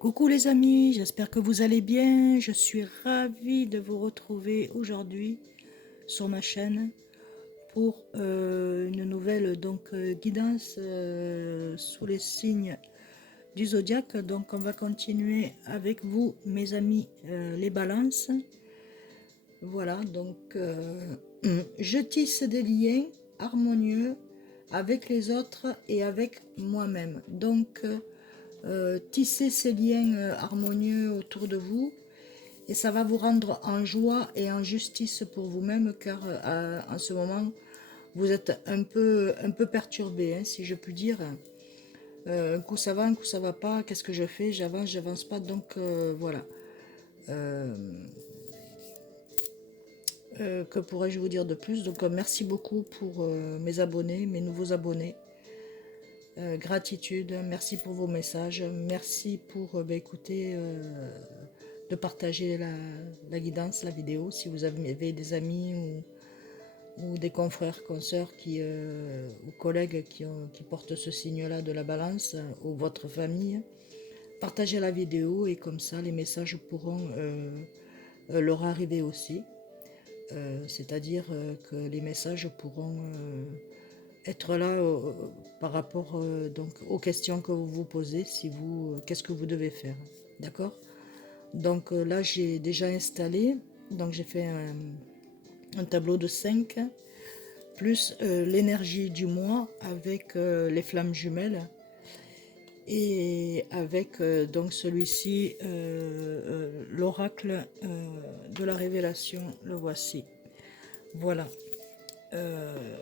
Coucou les amis, j'espère que vous allez bien. Je suis ravie de vous retrouver aujourd'hui sur ma chaîne pour une nouvelle guidance sous les signes du zodiaque. Donc on va continuer avec vous mes amis les balances. Voilà, je tisse des liens harmonieux avec les autres et avec moi-même. Tissez ces liens harmonieux autour de vous et ça va vous rendre en joie et en justice pour vous-même car en ce moment vous êtes un peu perturbé, hein, si je puis dire. Un coup ça va, un coup ça va pas, qu'est-ce que je fais? J'avance pas, voilà. Euh, que pourrais-je vous dire de plus? Merci beaucoup pour mes abonnés, mes nouveaux abonnés. Gratitude, merci pour vos messages, merci pour écouter, de partager la guidance, la vidéo, si vous avez des amis ou des confrères, consoeurs ou collègues qui portent ce signe-là de la balance, ou votre famille, partagez la vidéo et comme ça les messages pourront leur arriver aussi. C'est-à-dire que les messages pourront être là par rapport aux questions que vous vous posez, si vous, qu'est-ce que vous devez faire, d'accord? Là j'ai déjà installé, donc j'ai fait un tableau de 5 plus l'énergie du mois avec les flammes jumelles et avec donc celui-ci, l'oracle de la révélation, le voici. Voilà. Euh,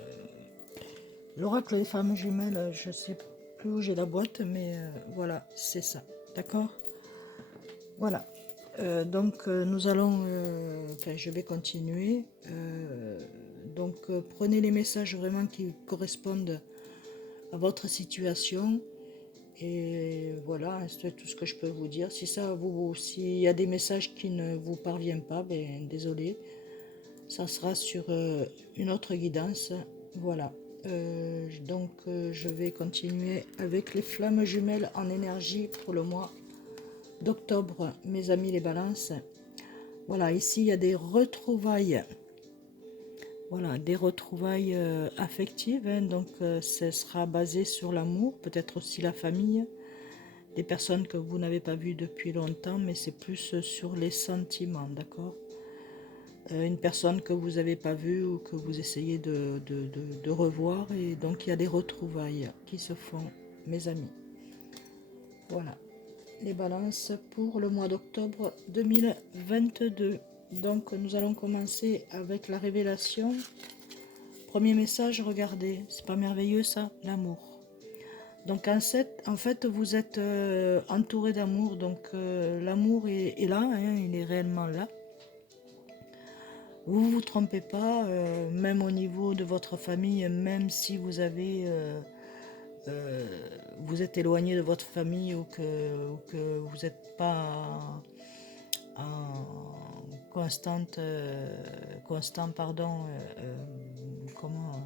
L'oracle des femmes jumelles, je sais plus où j'ai la boîte, mais voilà, c'est ça. D'accord? Voilà. Nous allons, enfin, je vais continuer. Prenez les messages vraiment qui correspondent à votre situation. Et voilà, c'est tout ce que je peux vous dire. Si ça vous, s'il y a des messages qui ne vous parviennent pas, ben désolé, ça sera sur une autre guidance. Voilà. Je vais continuer avec les flammes jumelles en énergie pour le mois d'octobre, mes amis les balances. Voilà, ici il y a des retrouvailles. Voilà, des retrouvailles affectives. Ce sera basé sur l'amour, peut-être aussi la famille, des personnes que vous n'avez pas vues depuis longtemps, mais c'est plus sur les sentiments, d'accord? Une personne que vous n'avez pas vue ou que vous essayez de revoir, et donc il y a des retrouvailles qui se font, mes amis. Voilà, les balances pour le mois d'octobre 2022. Donc nous allons commencer avec la révélation. Premier message, regardez, c'est pas merveilleux ça, l'amour. Donc en fait vous êtes entouré d'amour, l'amour est là, hein, il est réellement là. Vous vous trompez pas, même au niveau de votre famille, même si euh, vous êtes éloigné de votre famille ou que vous n'êtes pas en constant, pardon, comment,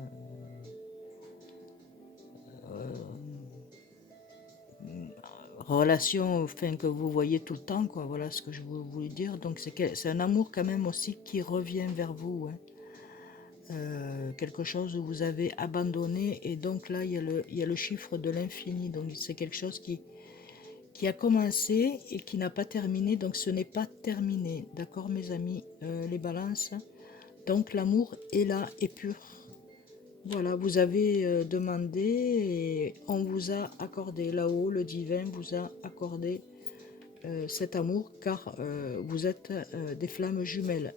relation, enfin, que vous voyez tout le temps, quoi. Voilà ce que je voulais dire. Donc c'est un amour quand même aussi qui revient vers vous, hein. Quelque chose où vous avez abandonné, et donc là il y a le chiffre de l'infini, donc c'est quelque chose qui a commencé et qui n'a pas terminé, donc ce n'est pas terminé, d'accord mes amis, les balances. Donc l'amour est là et pur. Voilà, vous avez demandé et on vous a accordé, là-haut le divin vous a accordé cet amour, car vous êtes des flammes jumelles.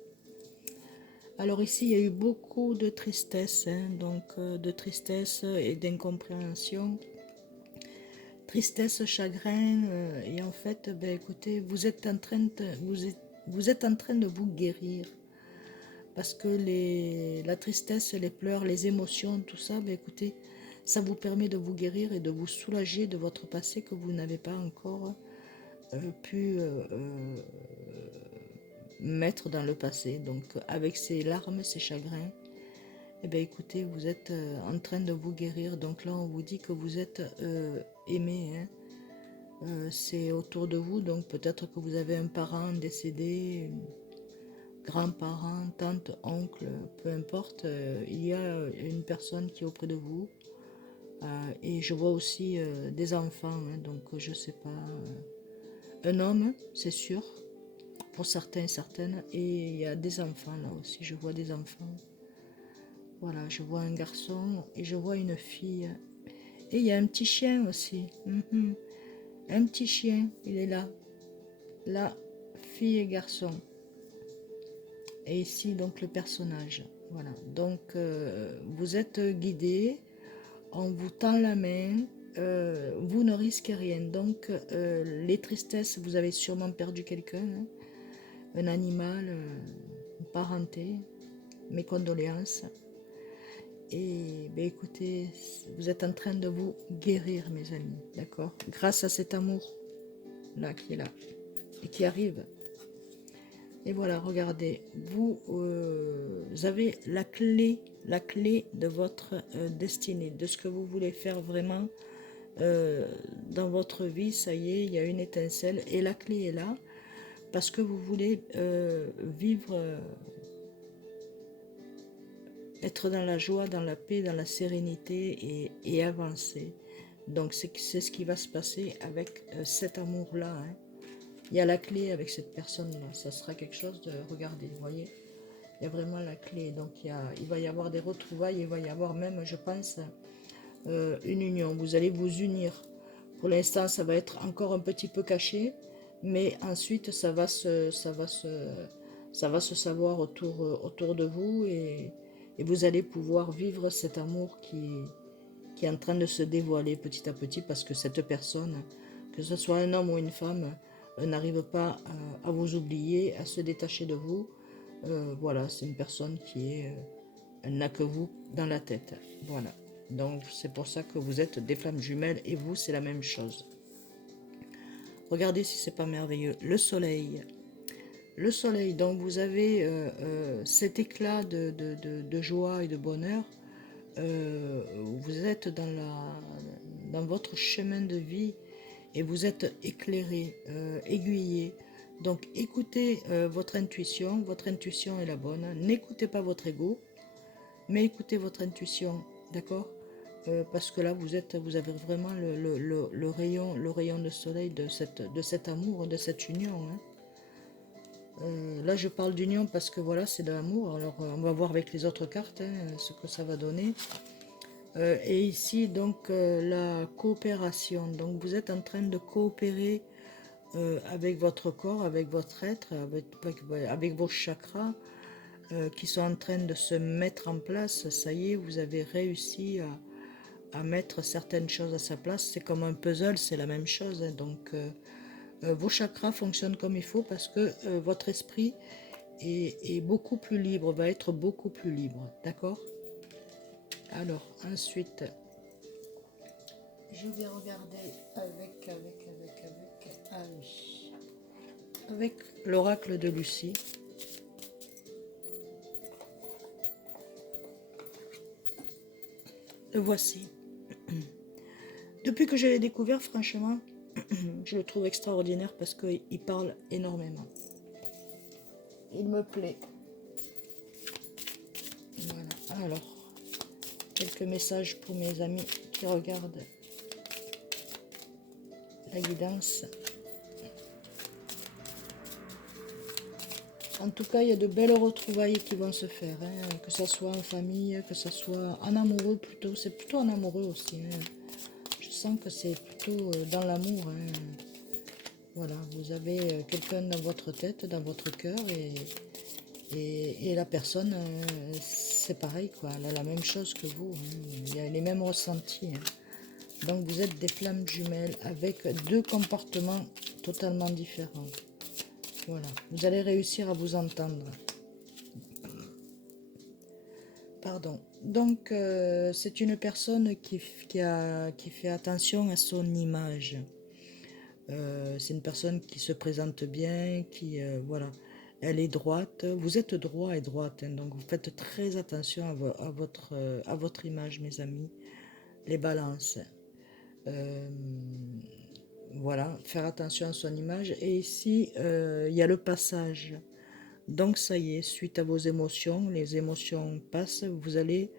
Alors ici, il y a eu beaucoup de tristesse, hein, de tristesse et d'incompréhension. Tristesse, chagrin, et en fait, ben, écoutez, vous êtes en train de vous guérir. Parce que la tristesse, les pleurs, les émotions, tout ça, ben, écoutez, ça vous permet de vous guérir et de vous soulager de votre passé que vous n'avez pas encore pu mettre dans le passé. Donc avec ces larmes, ces chagrins, eh bien écoutez, vous êtes en train de vous guérir. Donc là on vous dit que vous êtes aimé, hein. c'est autour de vous, donc peut-être que vous avez un parent décédé, grands-parents, tante, oncle, peu importe, il y a une personne qui est auprès de vous. Et je vois aussi des enfants, hein, donc je sais pas. Un homme, c'est sûr, pour certains et certaines, et il y a des enfants là aussi, je vois des enfants. Voilà, je vois un garçon et je vois une fille. Et il y a un petit chien aussi. Un petit chien, il est là. Là, fille et garçon. Et ici, donc, le personnage. Voilà. Donc, vous êtes guidé. On vous tend la main. Vous ne risquez rien. Donc, les tristesses, vous avez sûrement perdu quelqu'un. Hein, un animal, une parenté. Mes condoléances. Et ben, écoutez, vous êtes en train de vous guérir, mes amis. D'accord? Grâce à cet amour-là qui est là. Et qui arrive. Et voilà, regardez, vous avez la clé de votre destinée, de ce que vous voulez faire vraiment dans votre vie. Ça y est, il y a une étincelle et la clé est là parce que vous voulez vivre, être dans la joie, dans la paix, dans la sérénité et avancer. Donc c'est ce qui va se passer avec cet amour-là. Hein. Il y a la clé avec cette personne-là. Ça sera quelque chose de... Regardez, vous voyez, il y a vraiment la clé. Donc il va y avoir des retrouvailles. Il va y avoir même, je pense, une union. Vous allez vous unir. Pour l'instant, ça va être encore un petit peu caché. Mais ensuite, ça va se savoir autour de vous. Et vous allez pouvoir vivre cet amour qui est en train de se dévoiler petit à petit. Parce que cette personne, que ce soit un homme ou une femme, n'arrive pas à vous oublier, à se détacher de vous. Voilà, c'est une personne qui est... elle n'a que vous dans la tête. Voilà. Donc c'est pour ça que vous êtes des flammes jumelles et vous, c'est la même chose. Regardez si c'est pas merveilleux. Le soleil. Le soleil, donc vous avez cet éclat de joie et de bonheur. Vous êtes dans votre chemin de vie et vous êtes éclairé, aiguillé. Donc écoutez votre intuition est la bonne. N'écoutez pas votre ego, mais écoutez votre intuition, d'accord? Parce que là vous avez vraiment le rayon de soleil de cet amour, de cette union. Hein. Là je parle d'union parce que voilà, c'est de l'amour. Alors on va voir avec les autres cartes hein, ce que ça va donner. Et ici donc la coopération. Donc vous êtes en train de coopérer avec votre corps, avec votre être, avec vos chakras qui sont en train de se mettre en place. Ça y est, vous avez réussi à mettre certaines choses à sa place. C'est comme un puzzle, c'est la même chose. Hein. Donc vos chakras fonctionnent comme il faut parce que votre esprit est beaucoup plus libre, va être beaucoup plus libre. D'accord? Alors, ensuite, je vais regarder ah oui, avec l'oracle de Lucie. Le voici. Depuis que je l'ai découvert, franchement, je le trouve extraordinaire parce qu'il parle énormément. Il me plaît. Voilà. Alors, quelques messages pour mes amis qui regardent la guidance. En tout cas, il y a de belles retrouvailles qui vont se faire, hein, que ce soit en famille, que ce soit en amoureux plutôt. C'est plutôt en amoureux aussi. Hein. Je sens que c'est plutôt dans l'amour. Hein. Voilà, vous avez quelqu'un dans votre tête, dans votre cœur, et la personne, c'est pareil, quoi. Elle a la même chose que vous. Hein. Il y a les mêmes ressentis. Hein. Donc vous êtes des flammes jumelles avec deux comportements totalement différents. Voilà, vous allez réussir à vous entendre. Pardon. Donc, c'est une personne qui fait attention à son image. C'est une personne qui se présente bien, qui, voilà, elle est droite. Vous êtes droit et droite, hein, donc vous faites très attention à votre image, mes amis. Les balances. voilà, faire attention à son image. Et ici, il y a le passage. Donc ça y est, suite à vos émotions, les émotions passent, vous allez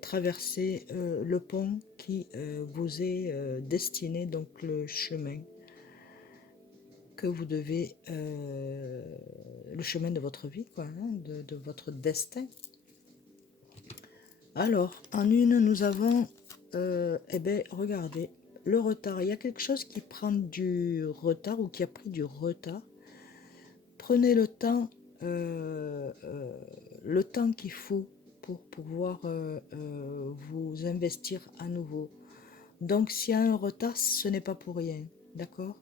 traverser le pont qui vous est destiné, donc le chemin que vous devez, le chemin de votre vie, quoi, hein, de votre destin. Alors, en une, nous avons, eh bien, regardez, le retard. Il y a quelque chose qui prend du retard ou qui a pris du retard. Prenez le temps qu'il faut pour pouvoir vous investir à nouveau. Donc, s'il y a un retard, ce n'est pas pour rien, d'accord?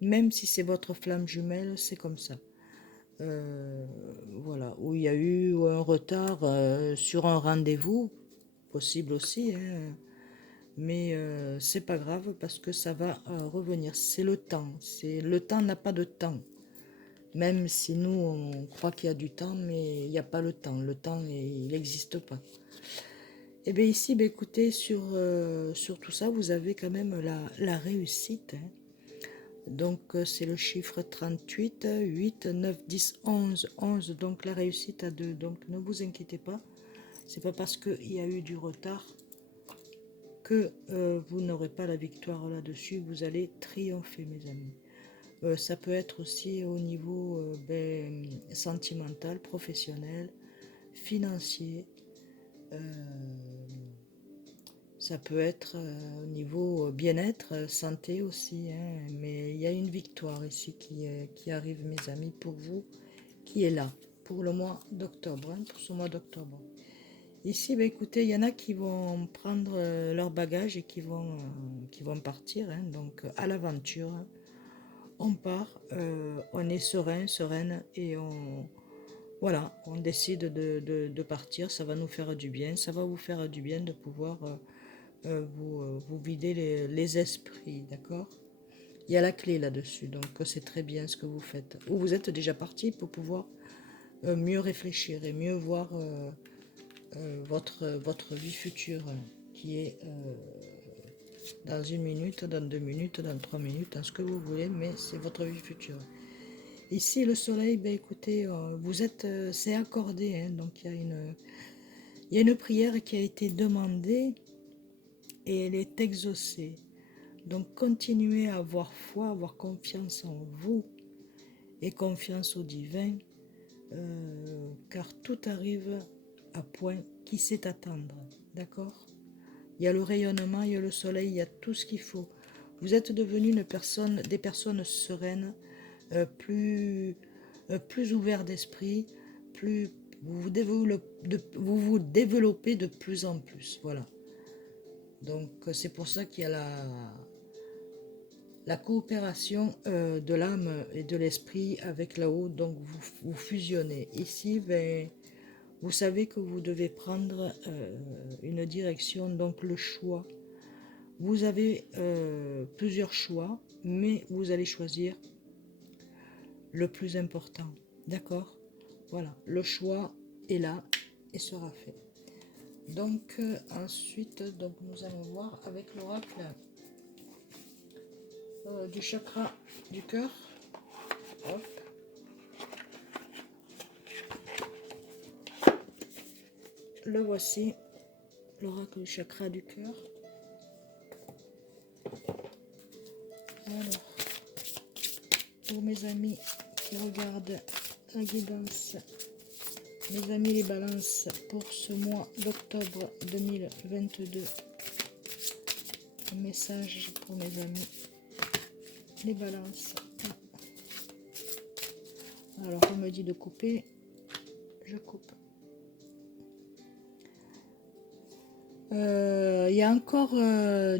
Même si c'est votre flamme jumelle, c'est comme ça. Euh, voilà, où il y a eu un retard sur un rendez-vous, possible aussi, hein, mais c'est pas grave parce que ça va revenir. C'est le temps. Le temps n'a pas de temps. Même si nous on croit qu'il y a du temps, mais il n'y a pas le temps. Le temps, il n'existe pas. Et bien ici, ben écoutez, sur tout ça, vous avez quand même la réussite, hein. Donc c'est le chiffre 38, 8, 9, 10, 11, 11. Donc la réussite à 2. Donc ne vous inquiétez pas. C'est pas parce qu'il y a eu du retard que vous n'aurez pas la victoire là-dessus. Vous allez triompher, mes amis. Ça peut être aussi au niveau sentimental, professionnel, financier. Euh, Ça peut être au niveau bien-être, santé aussi, hein, mais il y a une victoire ici qui arrive, mes amis, pour vous, qui est là, pour le mois d'octobre, hein, pour ce mois d'octobre. Ici, ben, écoutez, il y en a qui vont prendre leur bagage et qui vont partir, hein, donc à l'aventure. Hein. On part, on est serein, sereine, et voilà, on décide de partir, ça va nous faire du bien, ça va vous faire du bien de pouvoir vous vider les esprits, d'accord? Il y a la clé là-dessus, donc c'est très bien ce que vous faites. Ou vous êtes déjà parti pour pouvoir mieux réfléchir et mieux voir votre vie future qui est dans 1 minute, dans 2 minutes, dans 3 minutes, dans ce que vous voulez, mais c'est votre vie future. Ici, le soleil, ben écoutez, vous êtes, c'est accordé, hein, donc il y a une prière qui a été demandée et elle est exaucée. Donc continuez à avoir foi, avoir confiance en vous et confiance au divin, car tout arrive à point qui sait attendre, d'accord? Il y a le rayonnement, il y a le soleil, il y a tout ce qu'il faut. Vous êtes devenu des personnes sereines, plus ouverts d'esprit, plus vous vous développez de plus en plus, voilà. Donc c'est pour ça qu'il y a la coopération de l'âme et de l'esprit avec là-haut, donc vous fusionnez. Ici, ben, vous savez que vous devez prendre une direction, donc le choix. Vous avez plusieurs choix, mais vous allez choisir le plus important. D'accord? Voilà, le choix est là et sera fait. Donc ensuite, donc, nous allons voir avec l'oracle du chakra du cœur. Hop. Le voici, l'oracle du chakra du cœur. Alors, pour mes amis qui regardent la guidance, mes amis les balances, pour ce mois d'octobre 2022, un message pour mes amis les balances. Alors, on me dit de couper, je coupe. Il y a encore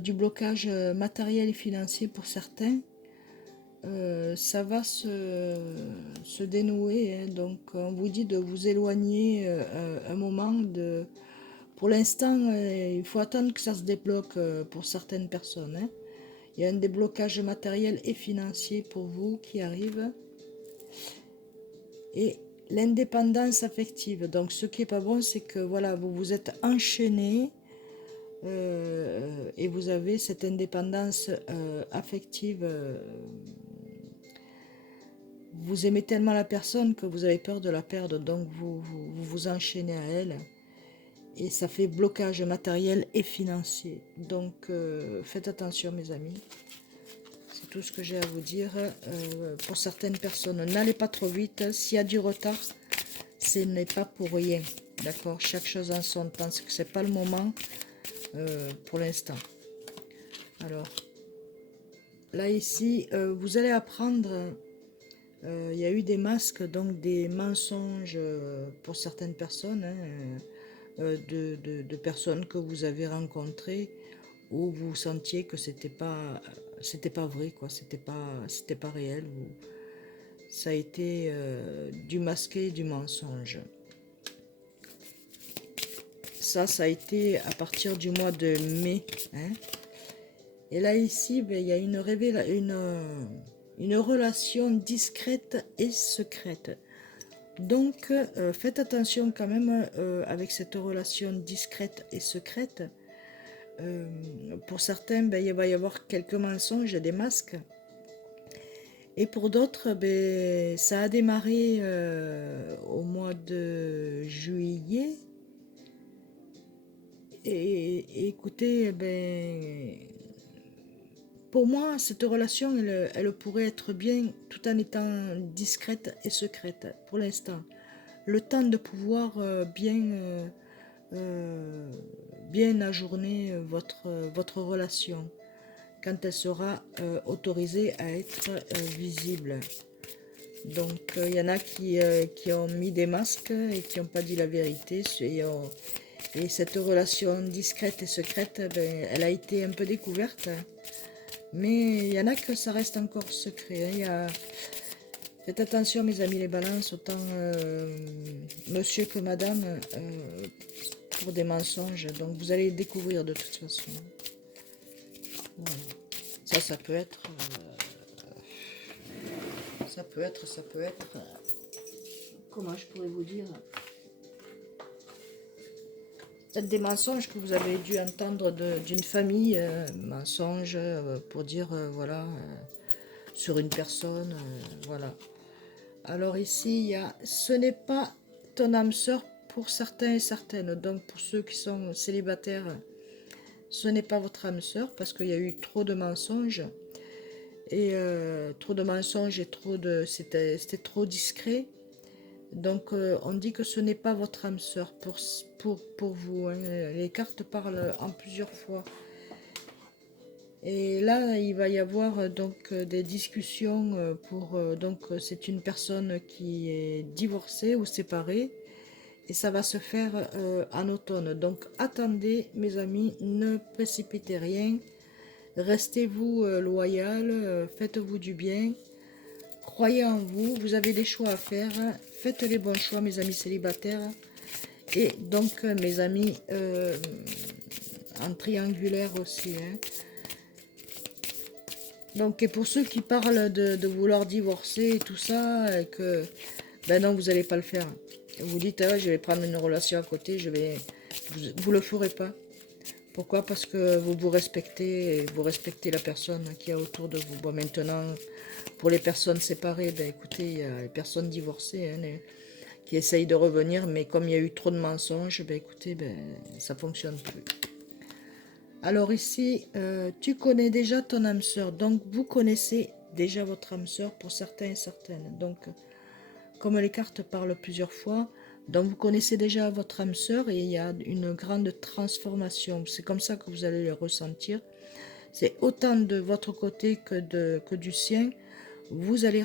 du blocage matériel et financier pour certains. Ça va se dénouer, hein. Donc on vous dit de vous éloigner un moment pour l'instant il faut attendre que ça se débloque pour certaines personnes, hein. Il y a un déblocage matériel et financier pour vous qui arrive, et l'indépendance affective. Donc ce qui est pas bon, c'est que voilà, vous vous êtes enchaîné et vous avez cette indépendance affective. Vous aimez tellement la personne que vous avez peur de la perdre, donc vous enchaînez à elle. Et ça fait blocage matériel et financier. Donc faites attention mes amis. C'est tout ce que j'ai à vous dire. Pour certaines personnes, n'allez pas trop vite. S'il y a du retard, ce n'est pas pour rien. D'accord? Chaque chose en son temps. C'est que ce n'est pas le moment pour l'instant. Alors, là ici, vous allez apprendre. Il y a eu des masques, donc des mensonges pour certaines personnes, hein, de personnes que vous avez rencontrées où vous sentiez que c'était pas vrai, quoi, c'était pas réel. Ça a été du masqué, du mensonge. Ça a été à partir du mois de mai, hein. Et là ici, ben, il y a une relation discrète et secrète. Donc faites attention quand même avec cette relation discrète et secrète. Pour certains, ben, il va y avoir quelques mensonges, des masques. Et pour d'autres, ben, ça a démarré au mois de juillet. Et écoutez, ben, pour moi, cette relation, elle pourrait être bien tout en étant discrète et secrète pour l'instant. Le temps de pouvoir bien ajourner votre relation quand elle sera autorisée à être visible. Donc il y en a qui ont mis des masques et qui n'ont pas dit la vérité. Et cette relation discrète et secrète, ben, elle a été un peu découverte. Mais il y en a que ça reste encore secret. Hein. Faites attention mes amis les balances, autant monsieur que madame, pour des mensonges. Donc vous allez découvrir de toute façon. Voilà. Ça peut être... ça peut être... comment je pourrais vous dire? Peut-être des mensonges que vous avez dû entendre d'une famille, mensonges pour dire, voilà, sur une personne, voilà. Alors ici, il y a, ce n'est pas ton âme sœur pour certains et certaines. Donc pour ceux qui sont célibataires, ce n'est pas votre âme sœur parce qu'il y a eu trop de mensonges. Et trop de mensonges et c'était trop discret. Donc on dit que ce n'est pas votre âme sœur pour vous. Hein. Les cartes parlent en plusieurs fois. Et là, il va y avoir donc des discussions donc c'est une personne qui est divorcée ou séparée et ça va se faire en automne. Donc attendez mes amis, ne précipitez rien, restez-vous loyal, faites-vous du bien, croyez en vous, vous avez des choix à faire, faites les bons choix mes amis célibataires et donc mes amis en triangulaire aussi. Hein. Donc, et pour ceux qui parlent de vouloir divorcer et tout ça, et que, ben non, vous n'allez pas le faire. Vous dites, ah, je vais prendre une relation à côté, vous le ferez pas. Pourquoi? Parce que vous respectez, et vous respectez la personne qui est autour de vous. Bon, maintenant, pour les personnes séparées, ben écoutez, il y a les personnes divorcées hein, qui essayent de revenir, mais comme il y a eu trop de mensonges, ben écoutez, ben, ça fonctionne plus. Alors ici, tu connais déjà ton âme sœur, donc vous connaissez déjà votre âme sœur pour certains et certaines. Donc, comme les cartes parlent plusieurs fois, donc vous connaissez déjà votre âme sœur et il y a une grande transformation. C'est comme ça que vous allez le ressentir. C'est autant de votre côté que du sien. Vous allez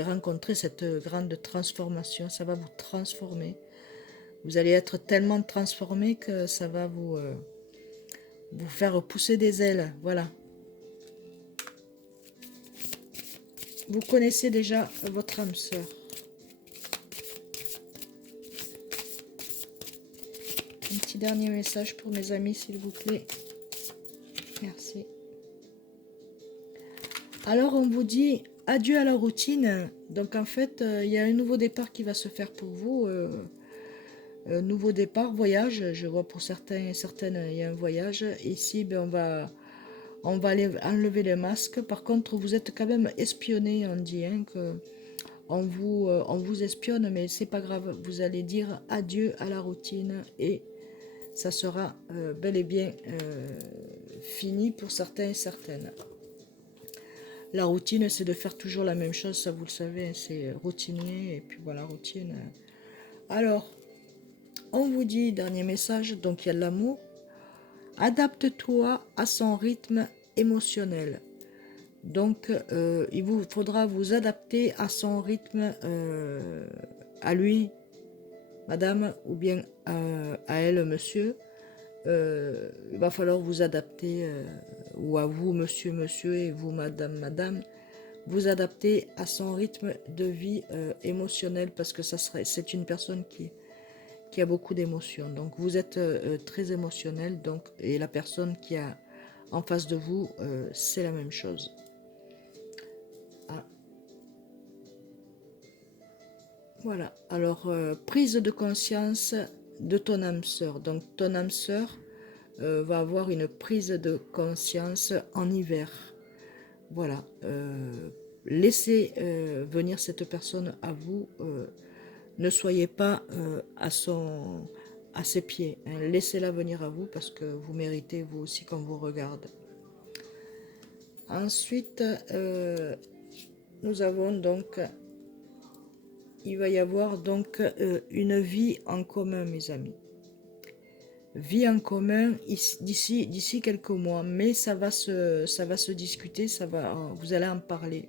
rencontrer cette grande transformation. Ça va vous transformer. Vous allez être tellement transformé que ça va vous faire pousser des ailes, voilà. Vous connaissez déjà votre âme sœur. Un petit dernier message pour mes amis, s'il vous plaît. Merci. Alors, on vous dit adieu à la routine. Donc, en fait, il y a un nouveau départ qui va se faire pour vous. Nouveau départ, voyage, je vois pour certains et certaines, il y a un voyage. Ici, ben, on va aller enlever le masque. Par contre, vous êtes quand même espionné, on dit, hein, que on vous espionne, mais c'est pas grave. Vous allez dire adieu à la routine et ça sera bel et bien fini pour certains et certaines. La routine, c'est de faire toujours la même chose, ça vous le savez, hein, c'est routinier, et puis voilà, routine. Alors, on vous dit, dernier message, donc il y a l'amour. Adapte-toi à son rythme émotionnel. Donc, il vous faudra vous adapter à son rythme, à lui, madame, ou bien à elle, monsieur. Il va falloir vous adapter, ou à vous, monsieur, monsieur, et vous, madame, madame, vous adapter à son rythme de vie émotionnel, parce que c'est une personne qui a beaucoup d'émotions. Donc, vous êtes très émotionnel, donc, et la personne qui a en face de vous, c'est la même chose. Ah, voilà. Alors, prise de conscience de ton âme sœur. Donc, ton âme sœur va avoir une prise de conscience en hiver. Voilà. Laissez venir cette personne à vous. Ne soyez pas à ses pieds. Hein. Laissez-la venir à vous parce que vous méritez vous aussi qu'on vous regarde. Ensuite, nous avons donc, il va y avoir donc une vie en commun, mes amis. Vie en commun d'ici quelques mois, mais ça va se discuter, vous allez en parler,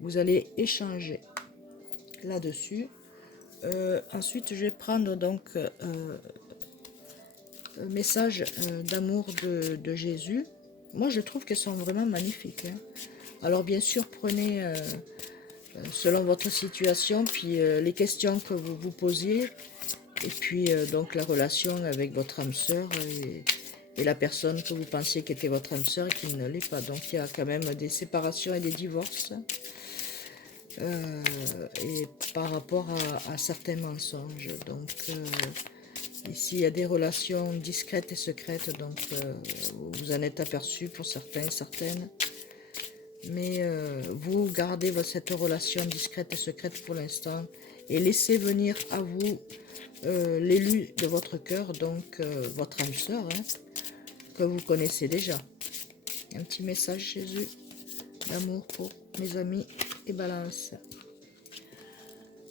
vous allez échanger là-dessus. Ensuite, je vais prendre donc un message d'amour de Jésus. Moi, je trouve qu'elles sont vraiment magnifiques. Hein. Alors, bien sûr, prenez selon votre situation, puis les questions que vous vous posiez, et puis donc la relation avec votre âme sœur et la personne que vous pensiez qui était votre âme sœur et qui ne l'est pas. Donc, il y a quand même des séparations et des divorces. Et par rapport à certains mensonges. Donc, ici, il y a des relations discrètes et secrètes, donc vous en êtes aperçu pour certains et certaines. Mais vous gardez cette relation discrète et secrète pour l'instant et laissez venir à vous l'élu de votre cœur, donc votre âme sœur, hein, que vous connaissez déjà. Un petit message, Jésus, d'amour pour mes amis et Balance.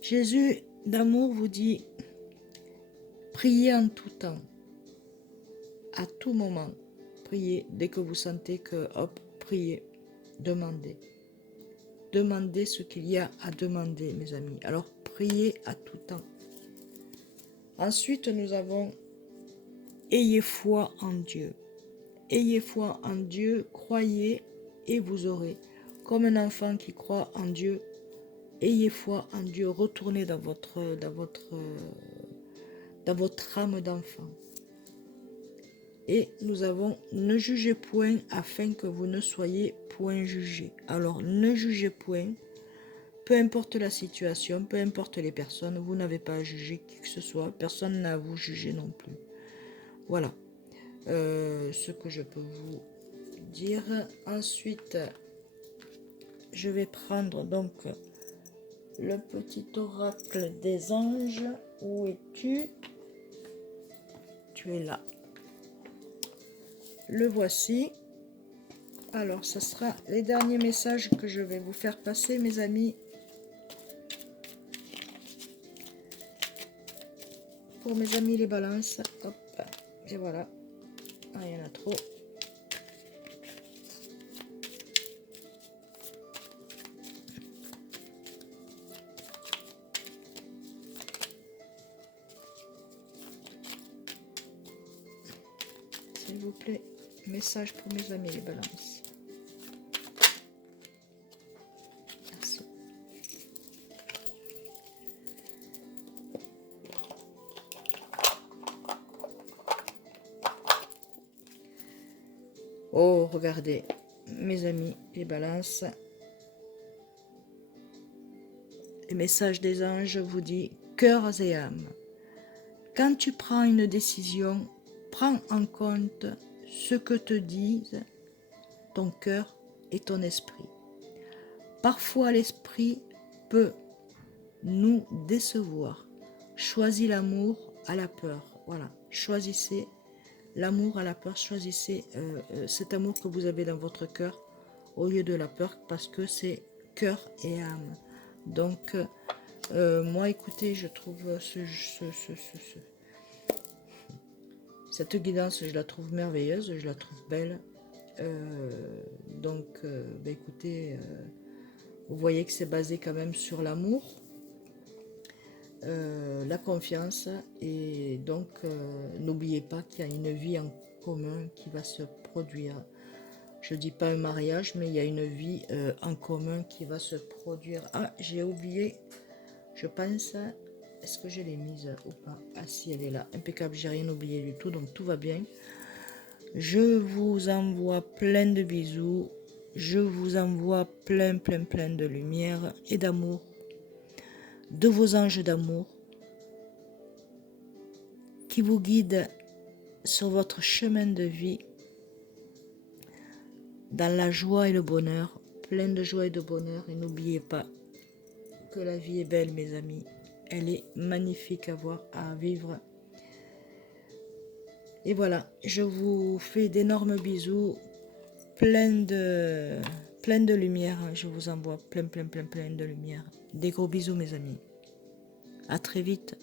Jésus d'amour vous dit, priez en tout temps, à tout moment. Priez dès que vous sentez que, hop, priez, demandez. Demandez ce qu'il y a à demander, mes amis. Alors, priez à tout temps. Ensuite, nous avons, ayez foi en Dieu. Ayez foi en Dieu, croyez et vous aurez. Comme un enfant qui croit en Dieu, ayez foi en Dieu, retournez dans votre âme d'enfant. Et nous avons, ne jugez point afin que vous ne soyez point jugés. Alors, ne jugez point, peu importe la situation, peu importe les personnes, vous n'avez pas à juger qui que ce soit, personne n'a à vous juger non plus. Voilà ce que je peux vous dire. Ensuite, je vais prendre donc le petit oracle des anges. Où es-tu? Tu es là. Le voici. Alors, ce sera les derniers messages que je vais vous faire passer, mes amis. Pour mes amis les balances. Hop. Et voilà. Ah, il y en a trop. S'il vous plaît, message pour mes amis les balances. Merci. Oh, regardez, mes amis les balances. Le message des anges vous dit, cœurs et âmes, quand tu prends une décision, prends en compte ce que te disent ton cœur et ton esprit. Parfois, l'esprit peut nous décevoir. Choisis l'amour à la peur. Voilà, choisissez l'amour à la peur. Choisissez cet amour que vous avez dans votre cœur au lieu de la peur, parce que c'est cœur et âme. Donc, moi, écoutez, je trouve cette guidance, je la trouve merveilleuse, je la trouve belle. Donc, écoutez, vous voyez que c'est basé quand même sur l'amour, la confiance, et donc n'oubliez pas qu'il y a une vie en commun qui va se produire. Je dis pas un mariage, mais il y a une vie en commun qui va se produire. Ah, j'ai oublié, je pense, est-ce que je l'ai mise ou pas? Ah si, elle est là, impeccable, j'ai rien oublié du tout, donc tout va bien. Je vous envoie plein de bisous, je vous envoie plein de lumière et d'amour, de vos anges d'amour qui vous guident sur votre chemin de vie dans la joie et le bonheur, plein de joie et de bonheur. Et n'oubliez pas que la vie est belle, mes amis, elle est magnifique à voir, à vivre. Et voilà, je vous fais d'énormes bisous, plein de lumière. Je vous envoie plein de lumière. Des gros bisous, mes amis. À très vite.